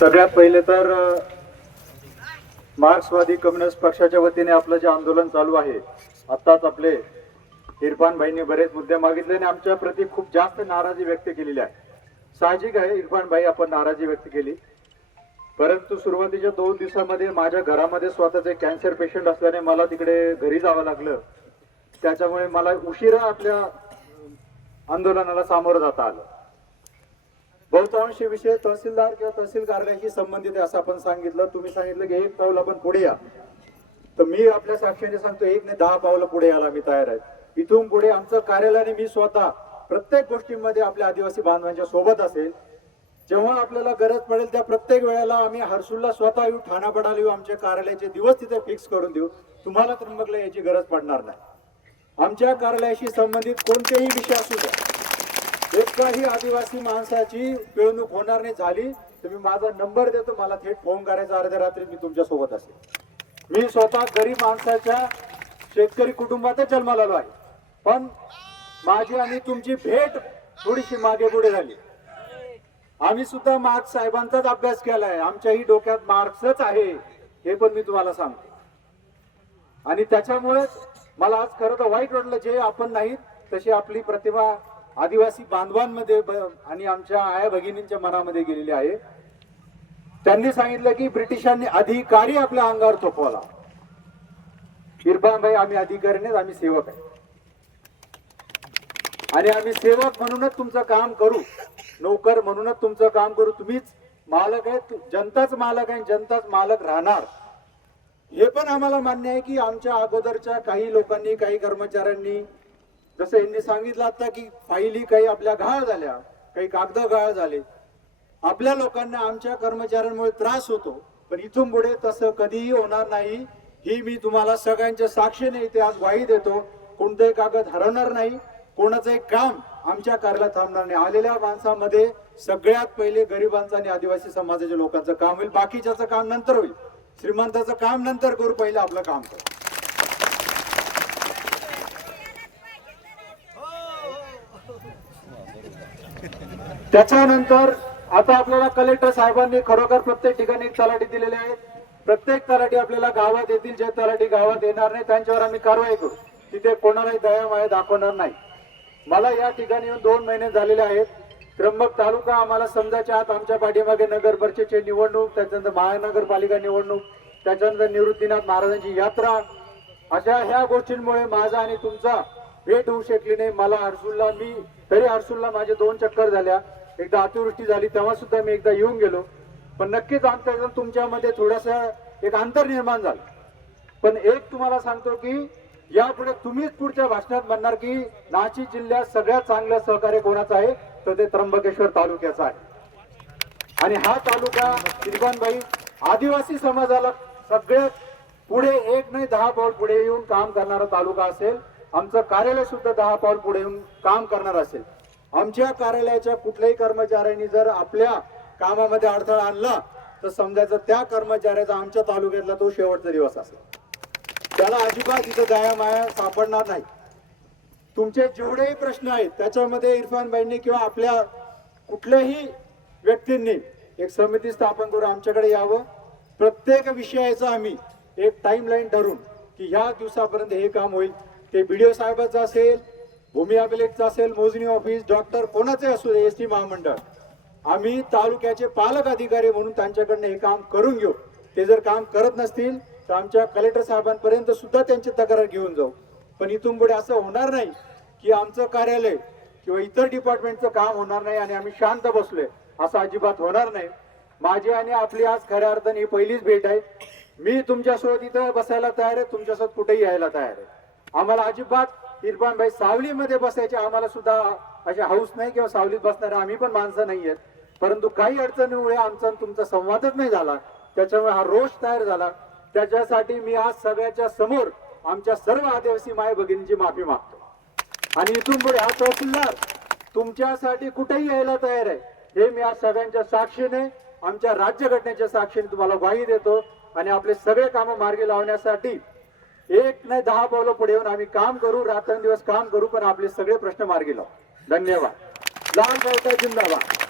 सगळ्यात पहिले तर मार्क्सवादी कम्युनिस्ट पक्षाच्या वतीने आपलं जे आंदोलन चालू आहे, आताच आपले इरफान भाईंनी बरेच मुद्दे मागितले आणि आमच्या प्रति खूप जास्त नाराजी व्यक्त केलेली आहे. साहजिक आहे इरफान भाई, आपण नाराजी व्यक्त केली, परंतु सुरुवातीच्या 2 दिवसामध्ये माझ्या घरामध्ये स्वतःचे कॅन्सर पेशंट असल्याने मला तिकडे घरी जावं लागलं. त्याच्यामुळे मला उशिरा आपल्या आंदोलनाला सामोरं जाता आलं. बहुतांश विषय तहसीलदार किंवा तहसील कार्यालयाशी संबंधित आहे असं आपण सांगितलं. तुम्ही सांगितलं की 1 पाऊल आपण पुढे या, तर मी आपल्या साक्षीने सांगतो 1 नाही 10 पावलं पुढे यायला मी तयार आहे. इथून पुढे आमचं कार्यालयाने मी स्वतः प्रत्येक गोष्टीमध्ये आपल्या आदिवासी बांधवांच्या सोबत असेल. जेव्हा आपल्याला गरज पडेल त्या प्रत्येक वेळेला आम्ही हर्सूलला स्वतः येऊ, ठाणापडाला येऊ, आमच्या कार्यालयाचे दिवस तिथे फिक्स करून देऊ. तुम्हाला त्र्यंबकला याची गरज पडणार नाही. आमच्या कार्यालयाशी संबंधित कोणतेही विषय असू द्या, एकाही आदिवासी माणसाची पिळवणूक होणार नाही झाली तर मी माझा नंबर देतो, मला थेट फोन करायचा, अर्ध्या रात्री मी तुमच्या सोबत असेल. मी स्वतः गरीब माणसाच्या शेतकरी कुटुंबातच जन्माला आलो आहे, पण माझी आणि तुमची भेट थोडीशी मागे पुढे झाली. आम्ही सुद्धा मार्क्स साहेबांचाच अभ्यास केलाय, आमच्याही डोक्यात मार्क्सच आहे हे पण मी तुम्हाला सांगतो. आणि त्याच्यामुळे मला आज खरं तर वाईट वाटलं, जे आपण नाहीत तशी आपली प्रतिभा आदिवासी बांधवांमध्ये आणि आमच्या आया भगिनींच्या मनामध्ये गेलेली आहे. त्यांनी सांगितलं की ब्रिटिशांनी अधिकारी आपल्या अंगावर थोपवला. इरफान भाई, आम्ही अधिकारी नाही, आम्ही सेवक आहे आणि आम्ही सेवक म्हणूनच तुमचं काम करू, नोकर म्हणूनच तुमचं काम करू. तुम्हीच मालक आहे, जनताच मालक आहे, जनताच मालक राहणार. हे पण आम्हाला मान्य आहे की आमच्या अगोदरच्या काही लोकांनी, काही कर्मचाऱ्यांनी, जसं यांनी सांगितलं आता की फाईली काही आपल्या गहाळ झाल्या, काही कागद गहाळ झाले. आपल्या लोकांना, आमच्या कर्मचाऱ्यांमुळे त्रास होतो, पण इथून पुढे तसं कधीही होणार नाही ही मी तुम्हाला सगळ्यांच्या साक्षीने इथे आज ग्वाही देतो. कोणतेही कागद हरवणार नाही, कोणाचंही काम आमच्या कार्यालयात थांबणार नाही. आलेल्या माणसामध्ये सगळ्यात पहिले गरिबांचं आणि आदिवासी समाजाच्या लोकांचं काम होईल, बाकीच्याचं काम नंतर होईल. श्रीमंताचं काम नंतर करू, पहिलं आपलं काम करू. त्याच्यानंतर आता आपल्याला कलेक्टर साहेबांनी खरोखर प्रत्येक ठिकाणी एक तलाठी दिलेले आहेत. प्रत्येक तलाठी आपल्याला गावात येतील, जे तलाठी गावात येणार नाही त्यांच्यावर आम्ही कारवाई करू. तिथे कोणालाही दया माया दाखवणार नाही. मला या ठिकाणी येऊन 2 महिने झालेले आहेत. त्र्यंबक तालुका आम्हाला समजायच्या आत, आमच्या पाठीमागे नगर परिषदेची निवडणूक, त्याच्यानंतर महानगरपालिका निवडणूक, त्याच्यानंतर निवृत्तीनाथ महाराजांची यात्रा, अशा ह्या गोष्टींमुळे माझा आणि तुमचा भेट होऊ शकली नाही. मला हर्सूलला, मी तरी हर्सूलला माझे 2 चक्कर झाल्या. एकदा अतिवृष्टी झाली तेव्हा सुद्धा मी एकदा येऊन गेलो, पण नक्कीच आमच्या तुमच्यामध्ये थोडासा एक अंतर निर्माण झालं. पण एक तुम्हाला सांगतो की यापुढे तुम्हीच पुढच्या भाषणात म्हणणार की नाशिक जिल्ह्यात सगळ्यात चांगलं सहकार्य कोणाचं आहे, तर ते त्र्यंबकेश्वर तालुक्याचा आहे. आणि हा तालुका इरफान भाई आदिवासी समाजाला सगळ्यात पुढे 1 नाही 10 पाऊल पुढे येऊन काम करणारा तालुका असेल. आमचं कार्यालय सुद्धा 10 पाऊल पुढे येऊन काम करणार असेल. आमच्या कार्यालयाच्या कुठल्याही कर्मचाऱ्यांनी जर आपल्या कामामध्ये अडथळा आणला तर समजायचं त्या कर्मचाऱ्याचा आमच्या तालुक्यातला तो शेवटचा दिवस असेल. त्याला अजिबात इथं दया माया सापडणार नाही. तुमचे जेवढेही प्रश्न आहेत त्याच्यामध्ये इरफान भाईंनी किंवा आपल्या कुठल्याही व्यक्तींनी एक समिती स्थापन करून आमच्याकडे यावं. प्रत्येक विषयाचा आम्ही एक टाइमलाईन ठरवून की ह्या दिवसापर्यंत हे काम होईल. ते बीडीओ साहेबाचं असेल, भूमी अभिलेखचं असेल, मोजणी ऑफिस, डॉक्टर कोणाचे असू दे, एसटी महामंडळ, आम्ही तालुक्याचे पालक अधिकारी म्हणून त्यांच्याकडनं हे काम करून घेऊ. ते जर काम करत नसतील तर आमच्या कलेक्टर साहेबांपर्यंत सुद्धा त्यांची तक्रार घेऊन जाऊ. पण इथून पुढे असं होणार नाही की आमचं कार्यालय किंवा इतर डिपार्टमेंटचं काम होणार नाही आणि आम्ही शांत बसलोय, असं अजिबात होणार नाही. माझी आणि आपली आज खऱ्या अर्थाने ही पहिलीच भेट आहे. मी तुमच्यासोबत इथं बसायला तयार आहे, तुमच्यासोबत कुठेही यायला तयार आहे. आम्हाला अजिबात इरफान भाई सावलीमध्ये बसायचे आम्हाला सुद्धा अशी हाऊस नाही किंवा सावलीत बसणारे आम्ही पण माणसं नाही आहेत. परंतु काही अडचणीमुळे आमचा तुमचा संवादच नाही झाला, त्याच्यामुळे हा रोष तयार झाला. त्याच्यासाठी मी आज सगळ्याच्या समोर आमच्या सर्व आदिवासी माय भगिनींची माफी मागतो. आणि इथून पुढे हा तहसीलदार तुमच्यासाठी कुठेही यायला तयार आहे हे मी आज सगळ्यांच्या साक्षीने, आमच्या राज्यघटनेच्या साक्षीने तुम्हाला ग्वाही देतो. आणि आपले सगळे कामं मार्गी लावण्यासाठी 1 नाही 10 पावलं पुढे येऊन आम्ही काम करू, रात्रंदिवस काम करू, पण आपले सगळे प्रश्न मार्गी लावू. धन्यवाद. लाल जिंदाबाद.